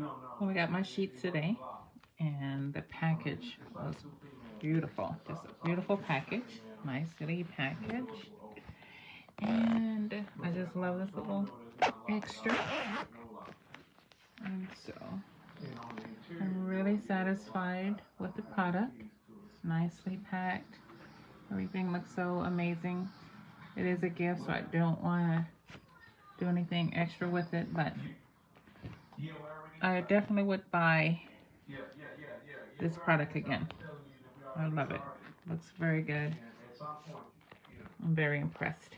Well, we got my sheets today, and the package was beautiful. Just a beautiful package, nice city package, and I just love this little extra. And so I'm really satisfied with the product. It's nicely packed. Everything looks so amazing. It is a gift, so I don't want to do anything extra with it, but I definitely would buy this product again. I love it. Looks very good. I'm very impressed.